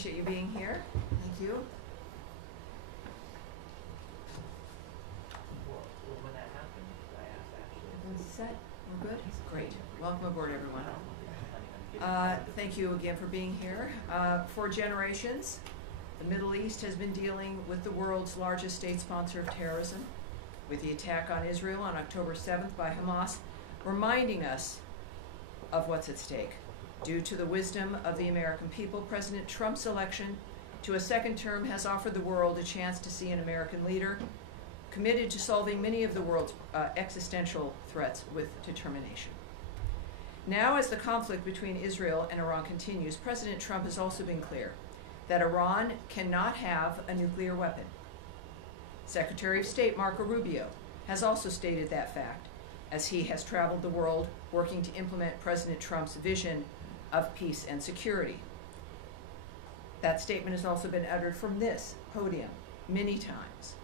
appreciate you being here. Thank you. Well, when that happened, I asked actually. Everyone's set? We're good? Great. Welcome aboard, everyone. Planning on Thank you again for being here. For generations, the Middle East has been dealing with the world's largest state sponsor of terrorism, with the attack on Israel on October 7th by Hamas, reminding us of what's at stake. Due to the wisdom of the American people, President Trump's election to a second term has offered the world a chance to see an American leader committed to solving many of the world's existential threats with determination. Now, as the conflict between Israel and Iran continues, President Trump has also been clear that Iran cannot have a nuclear weapon. Secretary of State Marco Rubio has also stated that fact, as he has traveled the world working to implement President Trump's vision of peace and security. That statement has also been uttered from this podium many times.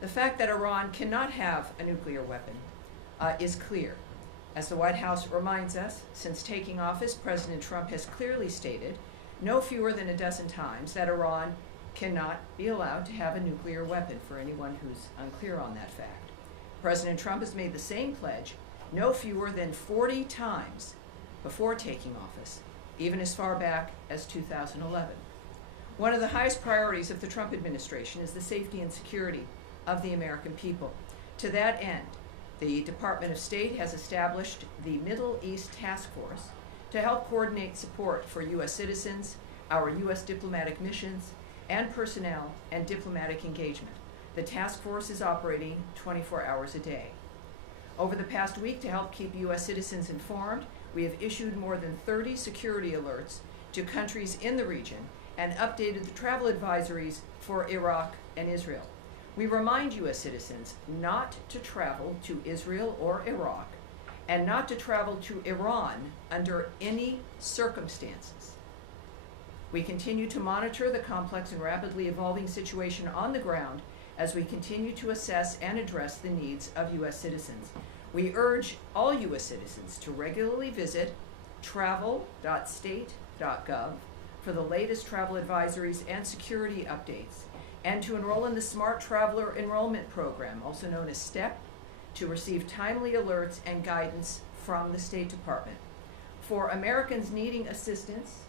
The fact that Iran cannot have a nuclear weapon is clear. As the White House reminds us, since taking office, President Trump has clearly stated no fewer than a dozen times that Iran cannot be allowed to have a nuclear weapon, for anyone who's unclear on that fact. President Trump has made the same pledge no fewer than 40 times before taking office, even as far back as 2011. One of the highest priorities of the Trump administration is the safety and security of the American people. To that end, the Department of State has established the Middle East Task Force to help coordinate support for U.S. citizens, our U.S. diplomatic missions, and personnel and diplomatic engagement. The task force is operating 24 hours a day. Over the past week, to help keep U.S. citizens informed, we have issued more than 30 security alerts to countries in the region and updated the travel advisories for Iraq and Israel. We remind U.S. citizens not to travel to Israel or Iraq and not to travel to Iran under any circumstances. We continue to monitor the complex and rapidly evolving situation on the ground as we continue to assess and address the needs of U.S. citizens. We urge all U.S. citizens to regularly visit travel.state.gov for the latest travel advisories and security updates, and to enroll in the Smart Traveler Enrollment Program, also known as STEP, to receive timely alerts and guidance from the State Department. For Americans needing assistance,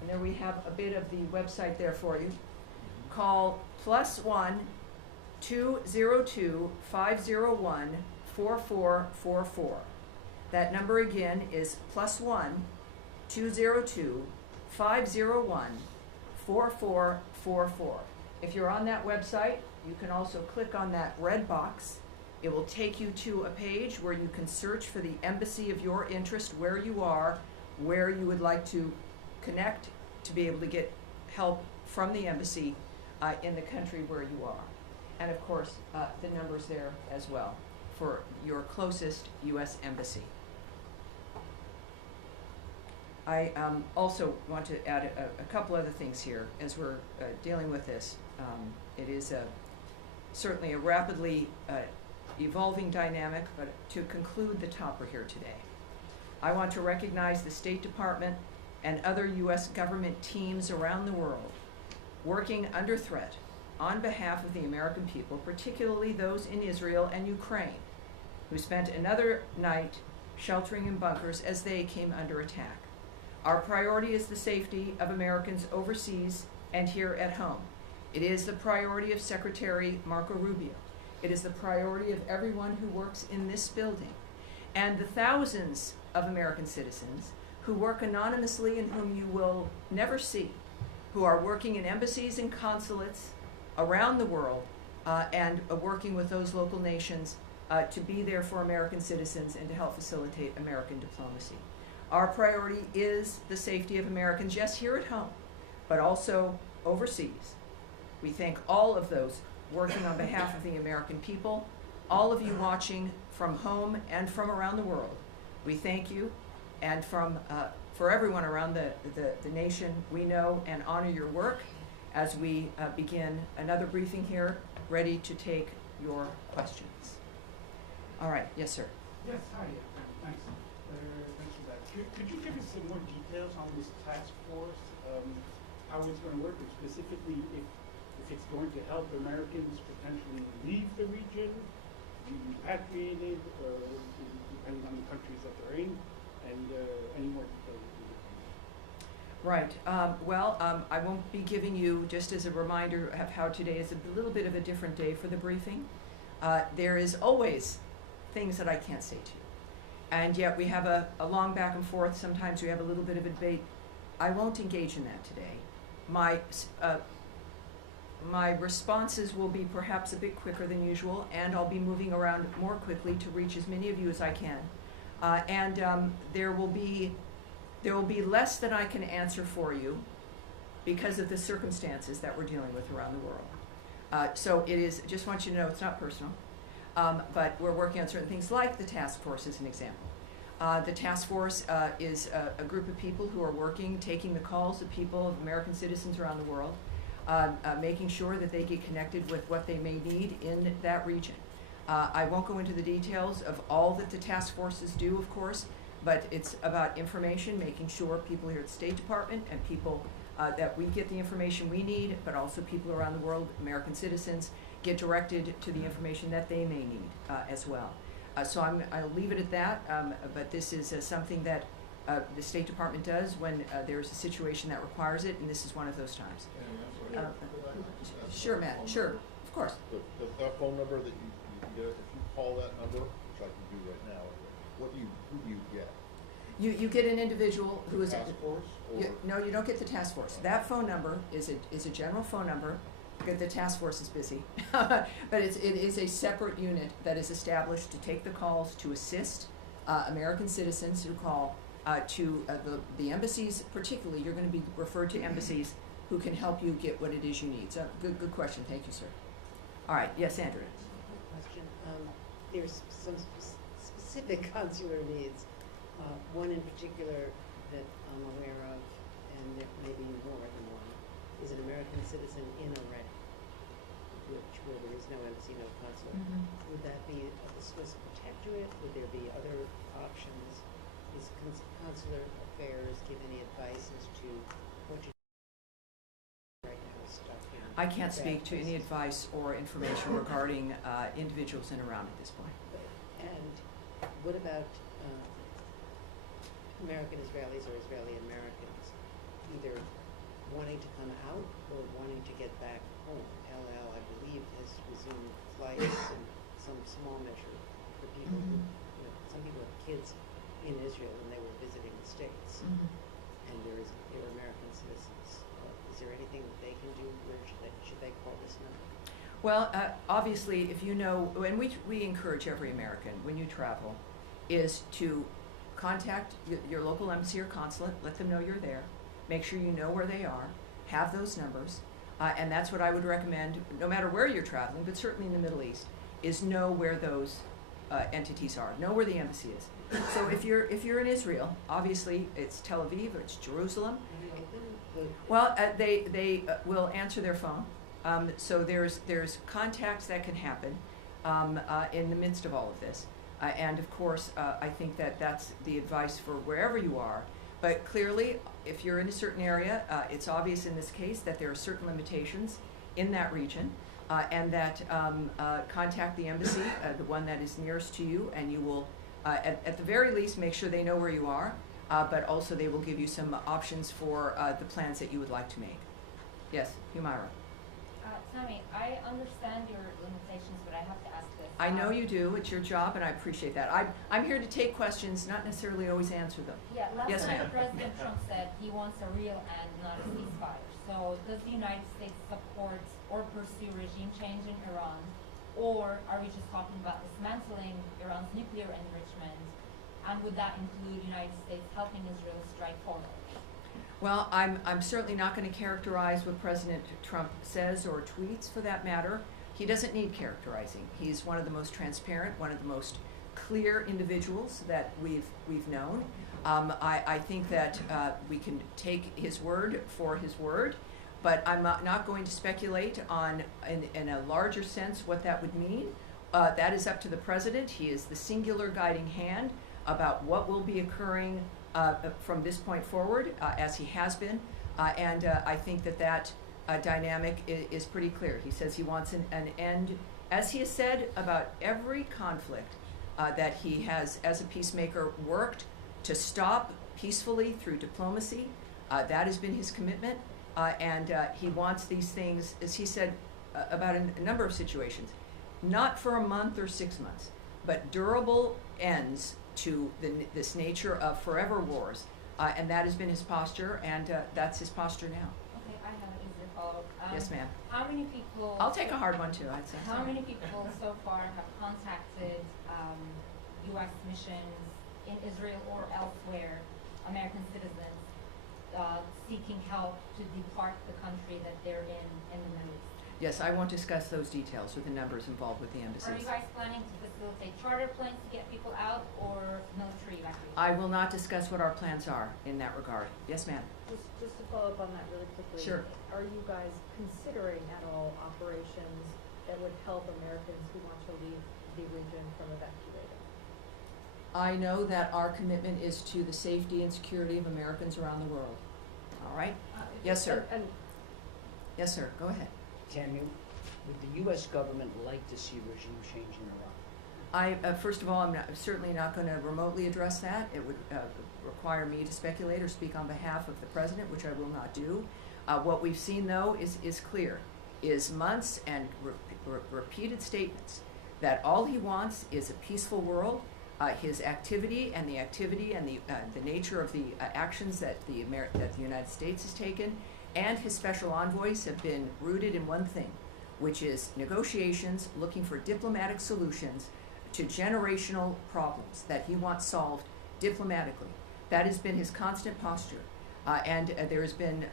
and there we have a bit of the website there for you, call +1 202 501 4444. That number again is +1 202 501 4444. If you're on that website, you can also click on that red box. It will take you to a page where you can search for the embassy of your interest, where you are, where you would like to connect to be able to get help from the embassy in the country where you are. And of course, the number's there as well for your closest U.S. embassy. I also want to add a couple other things here as we're dealing with this. It is certainly a rapidly evolving dynamic, but to conclude the topper here today, I want to recognize the State Department and other U.S. government teams around the world working under threat on behalf of the American people, particularly those in Israel and Ukraine, who spent another night sheltering in bunkers as they came under attack. Our priority is the safety of Americans overseas and here at home. It is the priority of Secretary Marco Rubio. It is the priority of everyone who works in this building, and the thousands of American citizens who work anonymously and whom you will never see, who are working in embassies and consulates around the world and working with those local nations to be there for American citizens and to help facilitate American diplomacy. Our priority is the safety of Americans, yes, here at home, but also overseas. We thank all of those working on behalf of the American people, all of you watching from home and from around the world. We thank you, and for everyone around the nation, we know and honor your work as we begin another briefing here, ready to take your questions. All right, yes, sir. Yes, hi, thanks. Thanks for that. Could you give us some more details on this task force? how it's going to work, and specifically if it's going to help Americans potentially leave the region, be repatriated, depending on the countries that they're in, and any more details. Right. I won't be giving you, just as a reminder of how today is a little bit of a different day for the briefing. There is always things that I can't say to you. And yet we have a long back and forth. Sometimes we have a little bit of a debate. I won't engage in that today. My responses will be perhaps a bit quicker than usual, and I'll be moving around more quickly to reach as many of you as I can. There will be less than I can answer for you because of the circumstances that we're dealing with around the world. So it is, just want you to know, it's not personal, but we're working on certain things like the task force as an example. The task force is a group of people who are working, taking the calls of people, of American citizens around the world, making sure that they get connected with what they may need in that region. I won't go into the details of all that the task forces do, of course, but it's about information, making sure people here at the State Department and people that we get the information we need, but also people around the world, American citizens, get directed to the information that they may need as well. So I'll leave it at that, but this is something that the State Department does when there's a situation that requires it, and this is one of those times. Sure, Matt, sure, of course. That phone number that you get, if you call that number, which I can do right now, who do you get? You get an individual who is Task force? Or? No, you don't get the task force. That phone number is a general phone number. The task force is busy, but it is a separate unit that is established to take the calls to assist American citizens who call to the embassies. Particularly, you're going to be referred to embassies who can help you get what it is you need. So good question. Thank you, sir. All right. Yes, Andrew. Question. There's some specific consular needs. One in particular that I'm aware of, and there may be more than one, is an American citizen in Iran, where there is no embassy, no consulate. Mm-hmm. Would that be the Swiss protectorate? Would there be other options? Is consular affairs give any advice as to what you do right now stuck in? I can't speak to any places? advice or information regarding individuals in Iran at this point. And what about American Israelis or Israeli Americans either wanting to come out or wanting to get back home? LL, I believe, has resumed flights in some small measure for people who, some people have kids in Israel and they were visiting the States, and they're American citizens. Is there anything that they can do? Where should they call this number? Well, obviously, if you know, and we encourage every American, when you travel, is to contact your local embassy or consulate, let them know you're there, make sure you know where they are, have those numbers, and that's what I would recommend, no matter where you're traveling, but certainly in the Middle East, is know where those entities are, know where the embassy is. So if you're in Israel, obviously it's Tel Aviv or it's Jerusalem. Well, they will answer their phone. So there's contacts that can happen in the midst of all of this. And of course, I think that's the advice for wherever you are. But clearly, if you're in a certain area, it's obvious in this case that there are certain limitations in that region, and that contact the embassy, the one that is nearest to you, and you will, at the very least, make sure they know where you are, but also they will give you some options for the plans that you would like to make. Yes, Humaira. Tammy, I understand your limitations, but I have to ask this. I know you do. It's your job, and I appreciate that. I'm here to take questions, not necessarily always answer them. Yeah, last Yes, night ma'am. President Trump said he wants a real end, not a ceasefire. So does the United States support or pursue regime change in Iran, or are we just talking about dismantling Iran's nuclear enrichment, and would that include the United States helping Israel strike forward? Well, I'm certainly not going to characterize what President Trump says or tweets, for that matter. He doesn't need characterizing. He's one of the most transparent, one of the most clear individuals that we've known. I think that we can take his word for his word, but I'm not going to speculate on, in a larger sense, what that would mean. That is up to the president. He is the singular guiding hand about what will be occurring from this point forward, as he has been. And I think that dynamic is pretty clear. He says he wants an end, as he has said about every conflict that he has, as a peacemaker, worked to stop peacefully through diplomacy. That has been his commitment. And he wants these things, as he said about a number of situations, not for a month or 6 months, but durable ends to this nature of forever wars. And that has been his posture, and that's his posture now. Okay, I have an easier follow-up. Yes, ma'am. How many people? I'll take a hard one too, I'd say. How many people so far have contacted U.S. missions in Israel or elsewhere, American citizens, seeking help to depart the country that they're in the Middle East? Yes, I won't discuss those details with the numbers involved with the Are embassies. you guys planning to facilitate charter planes to get people out or military evacuation? I will not discuss what our plans are in that regard. Yes, ma'am. Just to follow up on that really quickly. Sure. Are you guys considering at all operations that would help Americans who want to leave the region from evacuating? I know that our commitment is to the safety and security of Americans around the world. All right? Yes, sir. And Yes, sir. Go ahead. Tammy, would the U.S. government like to see regime change in Iran? First of all, I'm certainly not going to remotely address that. It would require me to speculate or speak on behalf of the president, which I will not do. What we've seen, though, is clear, is months and repeated statements that all he wants is a peaceful world. His activity and the nature of the actions that the United States has taken and his special envoys have been rooted in one thing, which is negotiations, looking for diplomatic solutions to generational problems that he wants solved diplomatically. That has been his constant posture. And there has been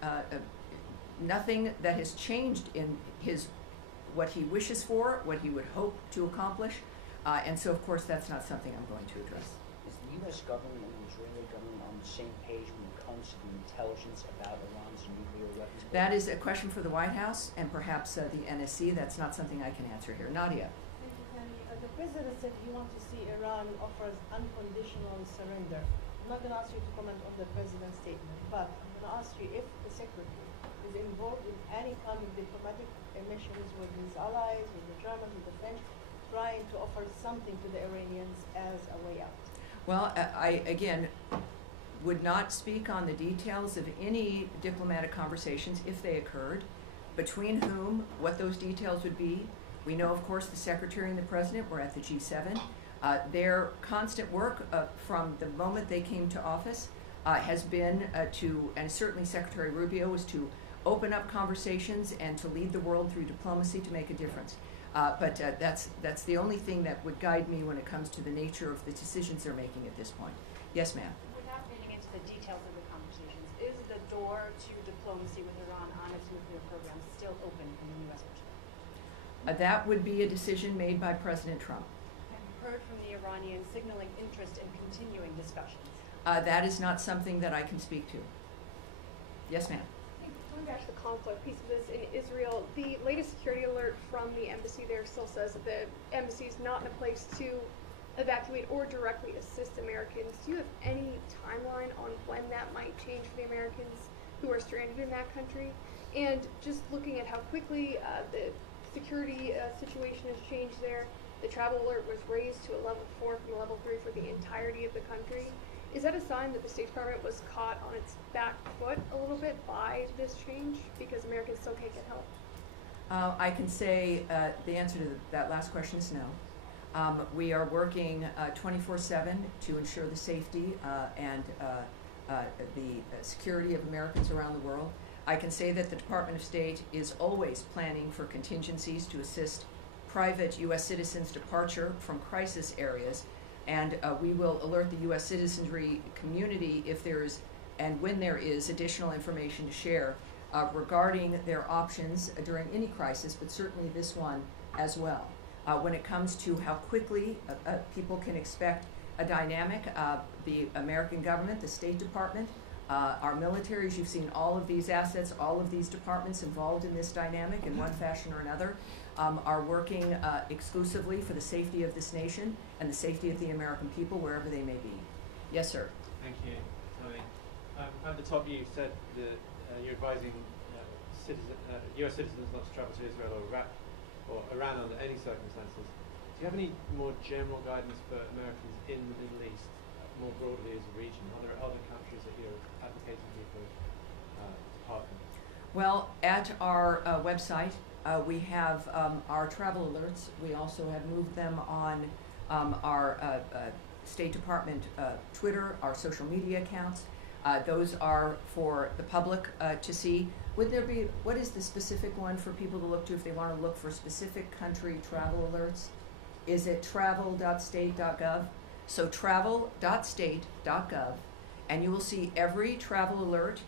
nothing that has changed in what he wishes for, what he would hope to accomplish. And so, of course, that's not something I'm going to address. Is the U.S. government and the Israeli government on the same page when it comes to the intelligence about Iran's nuclear weapons? That is a question for the White House and perhaps the NSC. That's not something I can answer here. Nadia. Thank you, Tammy. The president said he wants to see Iran offers unconditional surrender. I'm not going to ask you to comment on the president's statement, but I'm going to ask you if the secretary is involved in any kind of diplomatic missions with his allies, with the Germans, with the French, trying to offer something to the Iranians as a way out. Well, I again would not speak on the details of any diplomatic conversations if they occurred, between whom, what those details would be. We know, of course, the Secretary and the President were at the G7. Their constant work from the moment they came to office has been and certainly Secretary Rubio, was to open up conversations and to lead the world through diplomacy to make a difference. But that's the only thing that would guide me when it comes to the nature of the decisions they're making at this point. Yes, ma'am. Without getting into the details of the conversations, is the door to diplomacy with Iran on its nuclear program still open from the U.S. perspective? That would be a decision made by President Trump. Have you heard from the Iranians signaling interest in continuing discussions? That is not something that I can speak to. Yes, ma'am. Going back to the conflict piece of this in Israel, the latest security alert from the embassy there still says that the embassy is not in a place to evacuate or directly assist Americans. Do you have any timeline on when that might change for the Americans who are stranded in that country? And just looking at how quickly the security situation has changed there, the travel alert was raised to a level 4 from a level 3 for the entirety of the country. Is that a sign that the State Department was caught on its back foot a little bit by this change because Americans still can't get help? I can say the answer to that last question is no. We are working 24/7 to ensure the safety and the security of Americans around the world. I can say that the Department of State is always planning for contingencies to assist private U.S. citizens' departure from crisis areas, and we will alert the U.S. citizenry community if there is and when there is additional information to share regarding their options during any crisis, but certainly this one as well. When it comes to how quickly people can expect a dynamic, the American government, the State Department, our militaries, you've seen all of these assets, all of these departments involved in this dynamic in one fashion or another, are working exclusively for the safety of this nation and the safety of the American people wherever they may be. Yes, sir. Thank you, Tony. At the top you said that you're advising U.S. citizens not to travel to Israel or Iraq or Iran under any circumstances. Do you have any more general guidance for Americans in the Middle East, more broadly as a region? Are there other countries that you're advocating people depart from? Well, at our website, we have our travel alerts. We also have moved them on our State Department Twitter, our social media accounts. Those are for the public to see. Would there be, what is the specific one for people to look to if they want to look for specific country travel alerts? Is it travel.state.gov? So travel.state.gov, and you will see every travel alert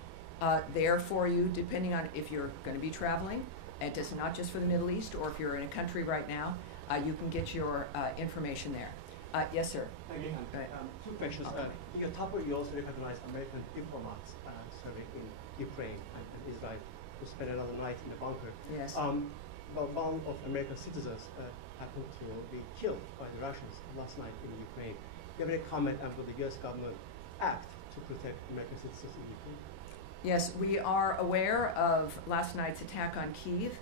there for you, depending on if you're going to be traveling. It is not just for the Middle East, or if you're in a country right now, you can get your information there. Yes, sir. Thank you. Two questions. In your topic, you also recognize American diplomats serving in Ukraine and Israel who spent another night in the bunker. Yes. Well, one of American citizens happened to be killed by the Russians last night in Ukraine. Do you have any comment on will the U.S. government act to protect American citizens in Ukraine? Yes, we are aware of last night's attack on Kyiv,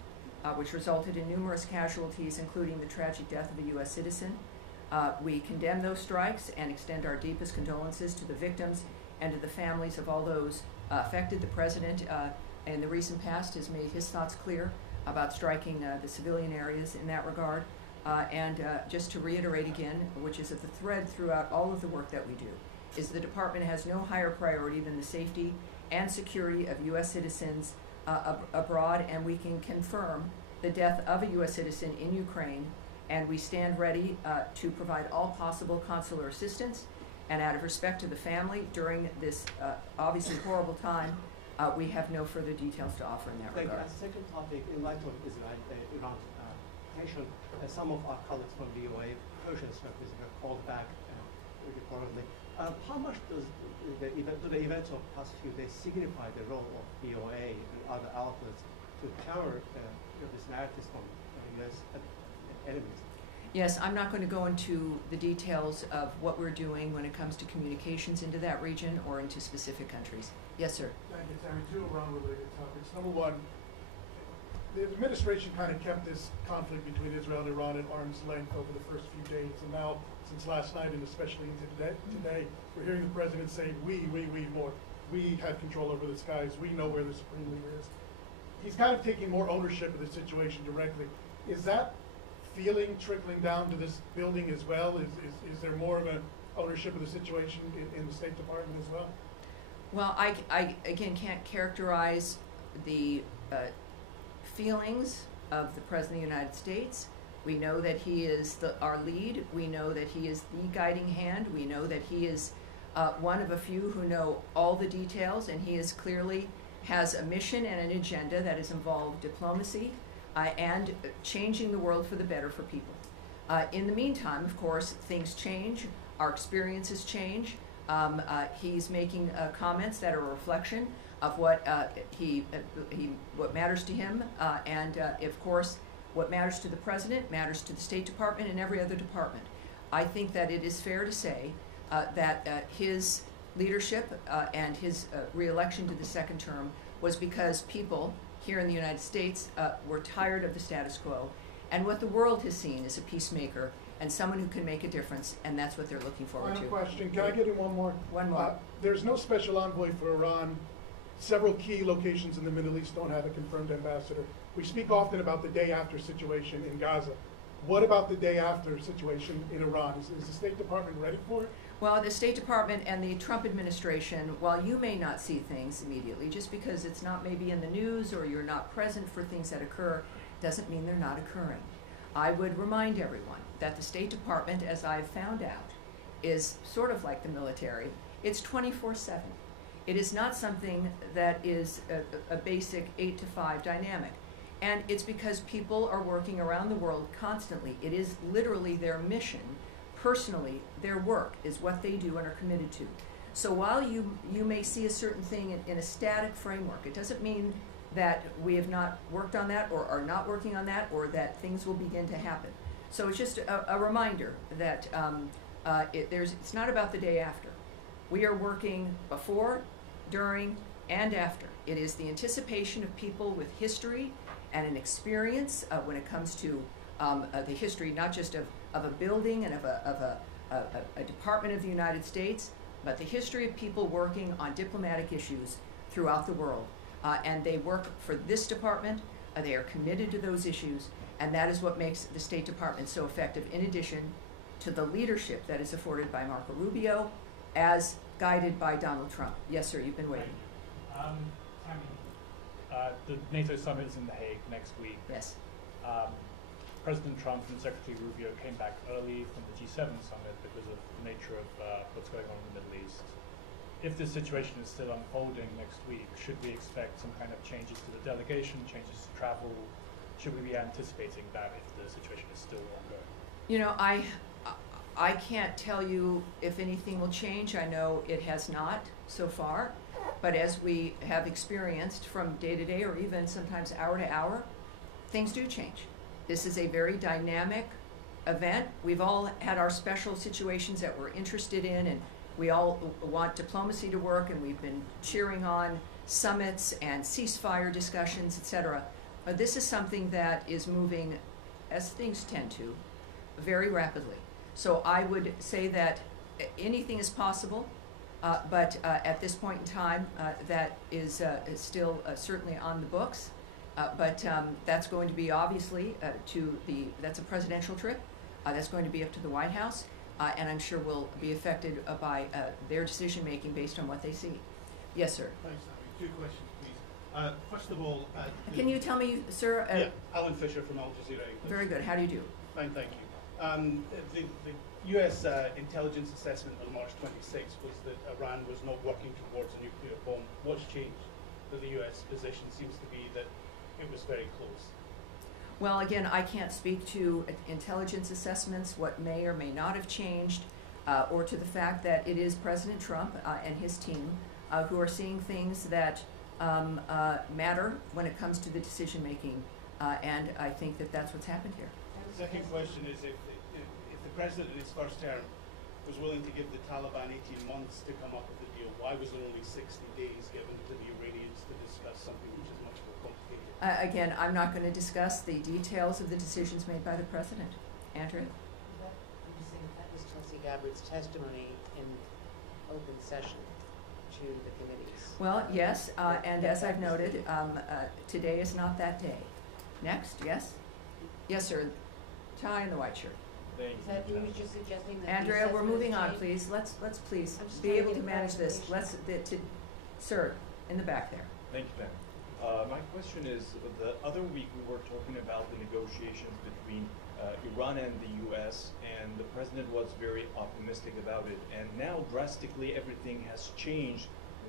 which resulted in numerous casualties, including the tragic death of a U.S. citizen. We condemn those strikes and extend our deepest condolences to the victims and to the families of all those affected. The President, in the recent past, has made his thoughts clear about striking the civilian areas in that regard. And just to reiterate again, which is at the thread throughout all of the work that we do, is the Department has no higher priority than the safety and security of U.S. citizens abroad, and we can confirm the death of a U.S. citizen in Ukraine, and we stand ready to provide all possible consular assistance. And out of respect to the family during this obviously horrible time, we have no further details to offer in that regard. As a second topic, in light of Israel-Iran tension, some of our colleagues from VOA, Persian service, were called back reportedly. How much do the events of past few days signify the role of VOA and other outlets to counter this narrative from U.S. enemies? Yes, I'm not going to go into the details of what we're doing when it comes to communications into that region or into specific countries. Yes, sir. Thank you, Tammy. Two Iran-related topics. Number one, the administration kind of kept this conflict between Israel and Iran at arm's length over the first few days, and now, since last night and especially into today, we're hearing the president say, we more. We have control over the skies. We know where the supreme leader is. He's kind of taking more ownership of the situation directly. Is that feeling trickling down to this building as well? Is there more of an ownership of the situation in the State Department as well? Well, I again can't characterize the feelings of the President of the United States. We know that he is our lead. We know that he is the guiding hand. We know that he is one of a few who know all the details, and he is clearly has a mission and an agenda that has involved diplomacy and changing the world for the better for people. In the meantime, of course, things change. Our experiences change. He's making comments that are a reflection of what what matters to him, and of course, what matters to the President matters to the State Department and every other department. I think that it is fair to say that his leadership and his re-election to the second term was because people here in the United States were tired of the status quo, and what the world has seen is a peacemaker and someone who can make a difference, and that's what they're looking forward to. Final question. Can I get in one more? One more. There's no special envoy for Iran. Several key locations in the Middle East don't have a confirmed ambassador. We speak often about the day after situation in Gaza. What about the day after situation in Iran? Is the State Department ready for it? Well, the State Department and the Trump administration, while you may not see things immediately, just because it's not maybe in the news or you're not present for things that occur, doesn't mean they're not occurring. I would remind everyone that the State Department, as I've found out, is sort of like the military. It's 24/7. It is not something that is a basic 8 to 5 dynamic. And it's because people are working around the world constantly. It is literally their mission. Personally, their work is what they do and are committed to. So while you may see a certain thing in a static framework, it doesn't mean that we have not worked on that or are not working on that or that things will begin to happen. So it's just a reminder that it's not about the day after. We are working before, during, and after. It is the anticipation of people with history and an experience when it comes to the history, not just of a building and of a department of the United States, but the history of people working on diplomatic issues throughout the world. And they work for this department, they are committed to those issues, and that is what makes the State Department so effective, in addition to the leadership that is afforded by Marco Rubio, as guided by Donald Trump. Yes, sir, you've been waiting. Tammy, the NATO summit is in The Hague next week. Yes. President Trump and Secretary Rubio came back early from the G7 summit because of the nature of what's going on in the Middle East. If this situation is still unfolding next week, should we expect some kind of changes to the delegation, changes to travel? Should we be anticipating that if the situation is still ongoing? You know, I can't tell you if anything will change. I know it has not so far, but as we have experienced from day to day, or even sometimes hour to hour, things do change. This is a very dynamic event. We've all had our special situations that we're interested in, and we all want diplomacy to work, and we've been cheering on summits and ceasefire discussions, etc. This is something that is moving, as things tend to, very rapidly. So I would say that anything is possible, but at this point in time, that is still certainly on the books. But that's going to be obviously that's a presidential trip. That's going to be up to the White House, and I'm sure will be affected by their decision making based on what they see. Yes, sir. Thanks, Abby. 2 questions, please. First of all, can you tell me, sir? Yeah, Alan Fisher from Al Jazeera English. Very good. How do you do? Fine, thank you. The U.S. intelligence assessment on March 26 was that Iran was not working towards a nuclear bomb. What's changed? That the U.S. position seems to be that it was very close. Well, again, I can't speak to intelligence assessments, what may or may not have changed, or to the fact that it is President Trump and his team who are seeing things that matter when it comes to the decision making, and I think that that's what's happened here. The second question is if the president in his first term was willing to give the Taliban 18 months to come up with a deal, why was there only 60 days given to the Iranians to discuss something which is much more complicated? Again, I'm not going to discuss the details of the decisions made by the president. Andrea? I'm just saying that was Tulsi Gabbard's testimony in open session to the committees. Well, yes, and as I've noted, today is not that day. Next, yes? Yes, sir. Tie in the white shirt. Is that you were just suggesting that? Andrea, we're moving on, please. Let's please be able to manage this. Sir, in the back there. Thank you, Ben. My question is, the other week we were talking about the negotiations between Iran and the U.S., and the president was very optimistic about it. And now, drastically, everything has changed.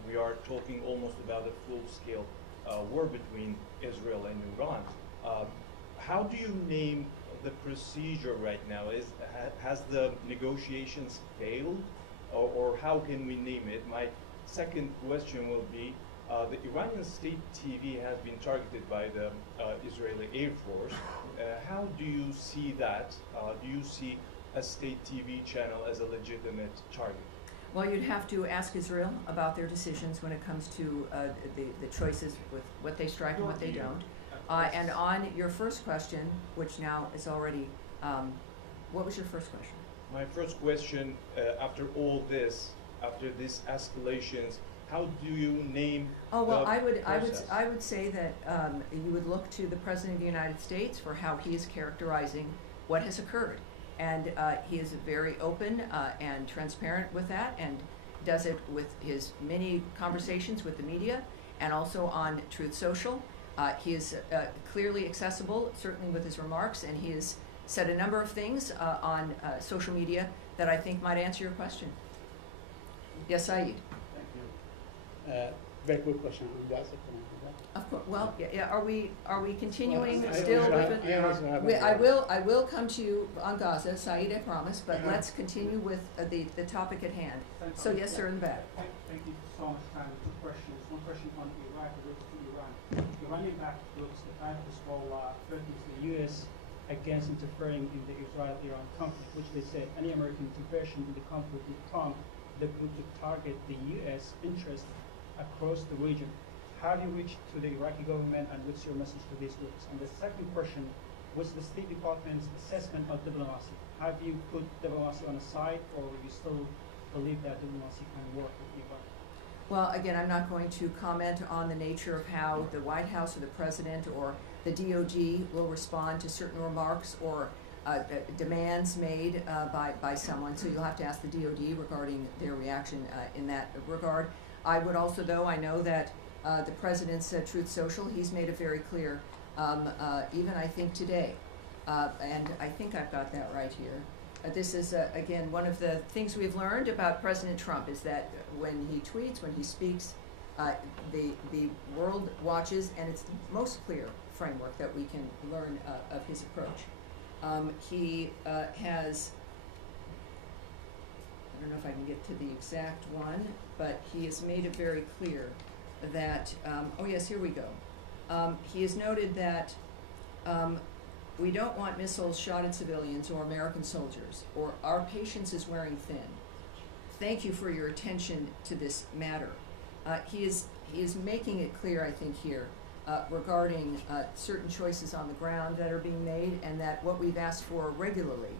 We are talking almost about a full-scale war between Israel and Iran. How do you name the procedure right now? Has the negotiations failed, or how can we name it? My second question will be, the Iranian state TV has been targeted by the Israeli Air Force. How do you see that? Do you see a state TV channel as a legitimate target? Well, you'd have to ask Israel about their decisions when it comes to the choices with what they strike and what they don't. And on your first question, which now is already, what was your first question? My first question, after all this, after these escalations, how do you name? Oh well, the I would say that you would look to the President of the United States for how he is characterizing what has occurred, and he is very open and transparent with that, and does it with his many conversations with the media, and also on Truth Social. He is clearly accessible, certainly with his remarks, and he has said a number of things on social media that I think might answer your question. Yes, Saeed. Very quick question on Gaza. Of course. Well, yeah. Are we continuing Well, still with it? I I will come to you on Gaza, Saeed, I promise. But let's continue with the topic at hand. So yes, sir, in the back. Thank you so much, time. 2 questions. One question on Iraq related to Iran. Iranian-backed groups defend this whole threatens the U.S. against interfering in the Israel-Iran conflict, which they said any American intervention in the conflict would prompt the group to target the U.S. interest across the region. How do you reach to the Iraqi government, and what's your message to these groups? And the second question, what's the State Department's assessment of diplomacy? Have you put diplomacy on the side, or you still believe that diplomacy can work with Iraq? Well, again, I'm not going to comment on the nature of how the White House or the President or the DOD will respond to certain remarks or demands made by someone. So you'll have to ask the DOD regarding their reaction in that regard. I would also, though, I know that the President's Truth Social, he's made it very clear, even I think today, and I think I've got that right here. This is, again, one of the things we've learned about President Trump is that when he tweets, when he speaks, the world watches, and it's the most clear framework that we can learn of his approach. He has, I don't know if I can get to the exact one, but he has made it very clear that, oh yes, here we go. He has noted that we don't want missiles shot at civilians or American soldiers, or our patience is wearing thin. Thank you for your attention to this matter. He is making it clear, I think, here regarding certain choices on the ground that are being made, and that what we've asked for regularly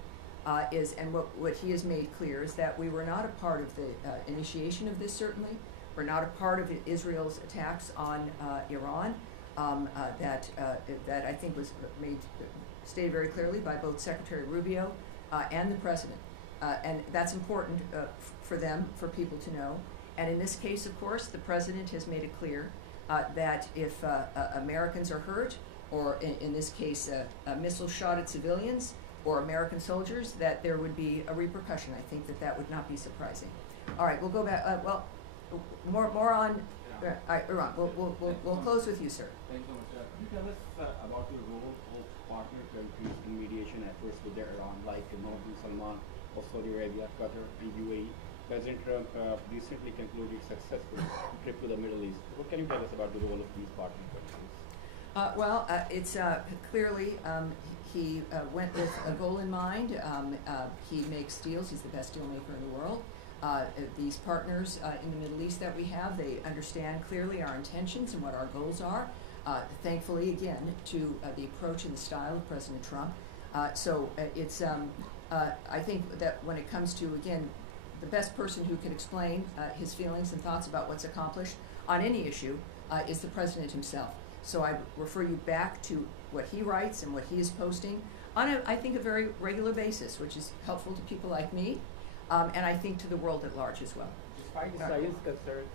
is, and what he has made clear, is that we were not a part of the initiation of this, certainly. We're not a part of Israel's attacks on Iran. That I think was stated very clearly by both Secretary Rubio and the President. And that's important for them, for people to know. And in this case, of course, the President has made it clear that if Americans are hurt, or in this case, a missile shot at civilians or American soldiers, that there would be a repercussion. I think that would not be surprising. All right, we'll go back. Well, more on Iran. We'll close with you, sir. Thank you so much. Could you tell us about the role of partner countries in mediation efforts with Iran, like Mohammed bin Salman of Saudi Arabia, Qatar, and UAE? President Trump recently concluded a successful trip to the Middle East. What can you tell us about the role of these partner countries? It's clearly he went with a goal in mind. He makes deals. He's the best deal maker in the world. These partners in the Middle East that we have, they understand clearly our intentions and what our goals are. Thankfully, again, to the approach and the style of President Trump. It's, I think that when it comes to, again, the best person who can explain his feelings and thoughts about what's accomplished on any issue is the President himself. So I refer you back to what he writes and what he is posting on, I think, a very regular basis, which is helpful to people like me, and I think to the world at large as well. Despite Israel's concerns,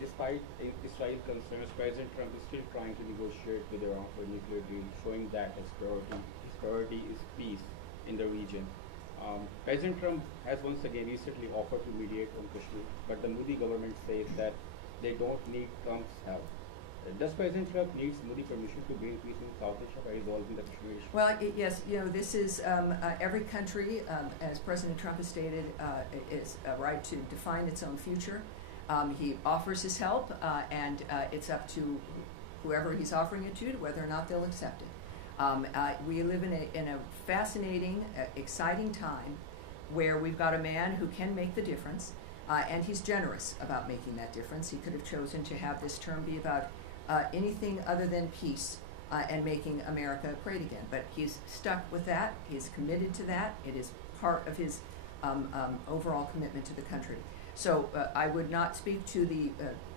despite Israel's concerns, President Trump is still trying to negotiate with Iran for a nuclear deal, showing that his priority is peace in the region. President Trump has once again recently offered to mediate on Kashmir, but the Modi government says that they don't need Trump's help. Does President Trump need Modi permission to bring peace in South Asia by resolving the Kashmir issue? Well, yes, this is every country, as President Trump has stated, is a right to define its own future. He offers his help, and it's up to whoever he's offering it to whether or not they'll accept it. We live in a fascinating, exciting time where we've got a man who can make the difference, and he's generous about making that difference. He could have chosen to have this term be about anything other than peace and making America great again. But he's stuck with that. He's committed to that. It is part of his overall commitment to the country. So I would not speak to the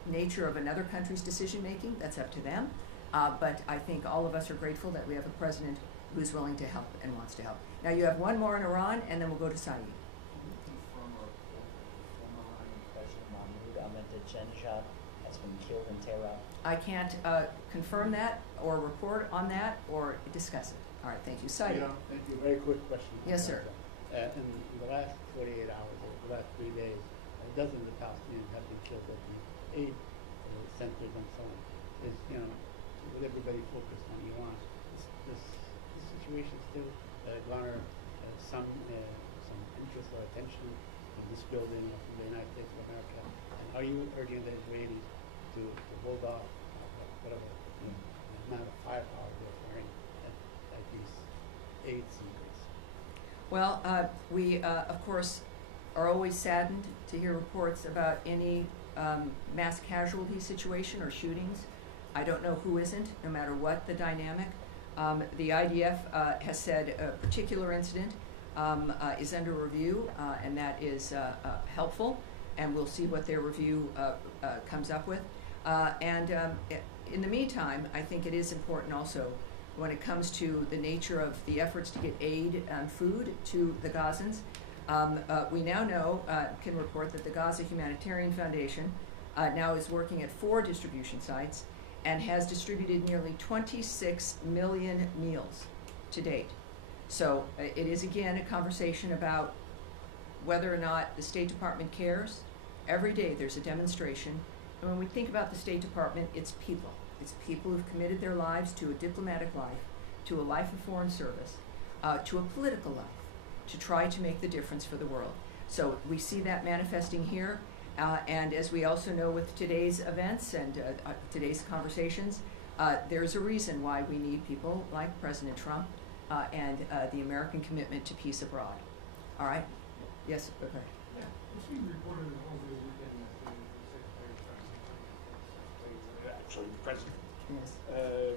nature of another country's decision making. That's up to them. But I think all of us are grateful that we have a president who's willing to help and wants to help. Now you have one more in Iran, and then we'll go to Saeed. Has been killed in Tehran. I can't confirm that or report on that or discuss it. All right, thank you. Saeed. Yeah, thank you. Very quick question. Yes, sir. In the last 48 hours, or the last 3 days, dozens of Palestinians have been killed at the aid centers and so on. With everybody focused on Iran, this situation still garner some interest or attention in this building of the United States of America. And are you urging the Israelis to hold off whatever amount of firepower they're firing at these aid centers? Well, we, of course, are always saddened to hear reports about any mass casualty situation or shootings. I don't know who isn't, no matter what the dynamic. The IDF has said a particular incident is under review, and that is helpful, and we'll see what their review comes up with. In the meantime, I think it is important also when it comes to the nature of the efforts to get aid and food to the Gazans. We now know, can report that the Gaza Humanitarian Foundation now is working at 4 distribution sites and has distributed nearly 26 million meals to date. So it is again a conversation about whether or not the State Department cares. Every day there's a demonstration. And when we think about the State Department, it's people. It's people who've committed their lives to a diplomatic life, to a life of foreign service, to a political life, to try to make the difference for the world. So we see that manifesting here. And as we also know with today's events and today's conversations, there's a reason why we need people like President Trump and the American commitment to peace abroad. All right? Yes, okay. Yeah, it's being reported over the weekend that the Secretary of Defense, actually the President,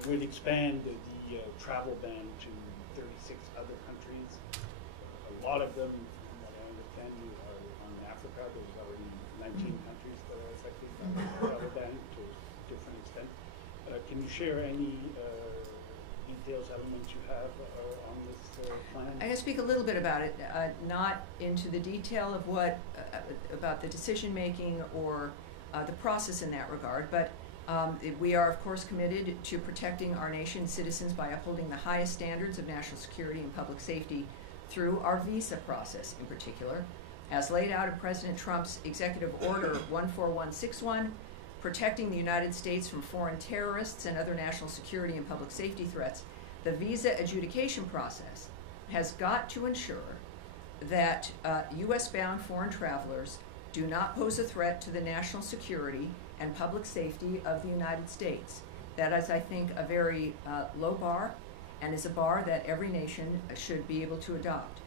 would expand the travel ban to 36 other countries. A lot of them, from what I understand, are on Africa. There's already 19 countries that are affected by the travel ban to a different extent. Can you share any details, elements you have on this plan? I'm going to speak a little bit about it, not into the detail of what, about the decision making or the process in that regard, but we are of course committed to protecting our nation's citizens by upholding the highest standards of national security and public safety through our visa process in particular, as laid out in President Trump's Executive Order 14161, protecting the United States from foreign terrorists and other national security and public safety threats. The visa adjudication process has got to ensure that U.S.-bound foreign travelers do not pose a threat to the national security and public safety of the United States. That is, I think, a very low bar, and is a bar that every nation should be able to adopt.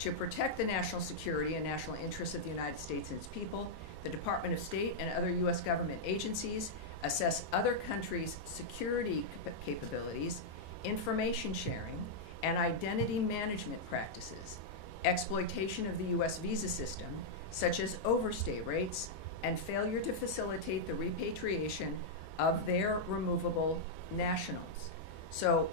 To protect the national security and national interests of the United States and its people, the Department of State and other U.S. government agencies assess other countries' security capabilities, information sharing, and identity management practices, exploitation of the U.S. visa system, such as overstay rates, and failure to facilitate the repatriation of their removable nationals. So,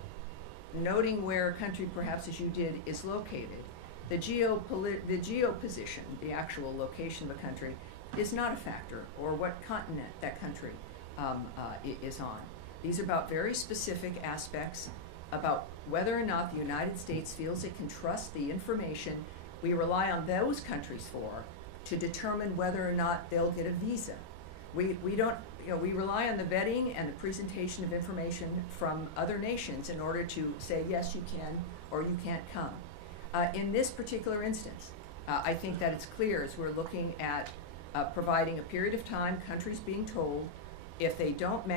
noting where a country, perhaps as you did, is located, the geoposition, the actual location of a country, is not a factor, or what continent that country is on. These are about very specific aspects about whether or not the United States feels it can trust the information we rely on those countries for to determine whether or not they'll get a visa. We don't, we rely on the vetting and the presentation of information from other nations in order to say, yes, you can, or you can't come. In this particular instance, I think that it's clear as we're looking at providing a period of time, countries being told if they don't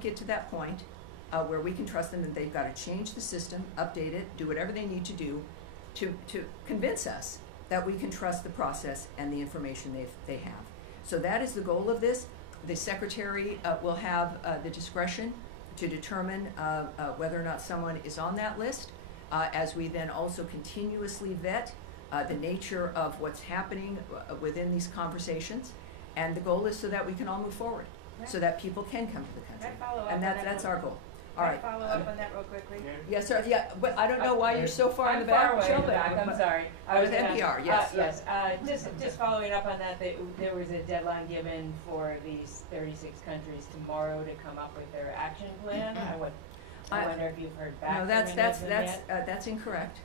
get to that point where we can trust them, and they've got to change the system, update it, do whatever they need to do to convince us that we can trust the process and the information they have. So that is the goal of this. The Secretary will have the discretion to determine whether or not someone is on that list, as we then also continuously vet the nature of what's happening within these conversations. And the goal is so that we can all move forward, so that people can come to the country. Can I follow up And on that that's real- our goal. All right. Can I follow up on that real quickly? Yes, sir. Yeah, but I don't know why you're so far in the I'm back. far away in the Michelle, back, I'm sorry. With NPR, yes. Yes, just following up on that, there was a deadline given for these 36 countries tomorrow to come up with their action plan. I wonder if you've heard back No, from that's any of them yet? that's incorrect.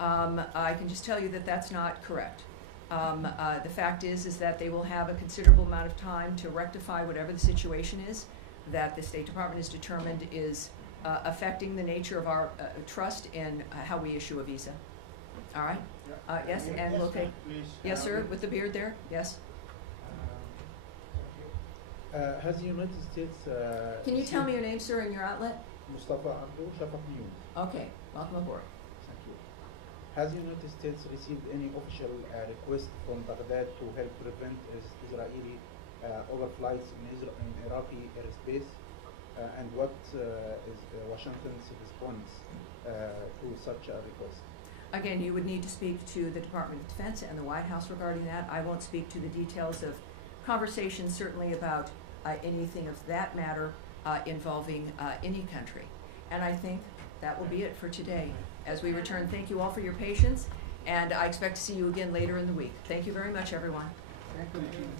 I can just tell you that that's not correct. The fact is that they will have a considerable amount of time to rectify whatever the situation is that the State Department has determined is affecting the nature of our trust in how we issue a visa. All right? Yes, and we'll take. Yes, sir, with the beard there. Yes. Has the United States... Can you tell me your name, sir, and your outlet? Mustafa Abdul, Shafaq News. Okay, welcome aboard. Thank you. has the United States received any official request from Baghdad to help prevent Israeli overflights in Iraqi airspace? And what is Washington's response to such a request? Again, you would need to speak to the Department of Defense and the White House regarding that. I won't speak to the details of conversations, certainly about anything of that matter involving any country. And I think that will be it for today. As we return, thank you all for your patience, and I expect to see you again later in the week. Thank you very much, everyone.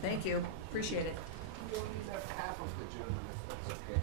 Thank you. Appreciate it. You only left half of the journal, if that's okay.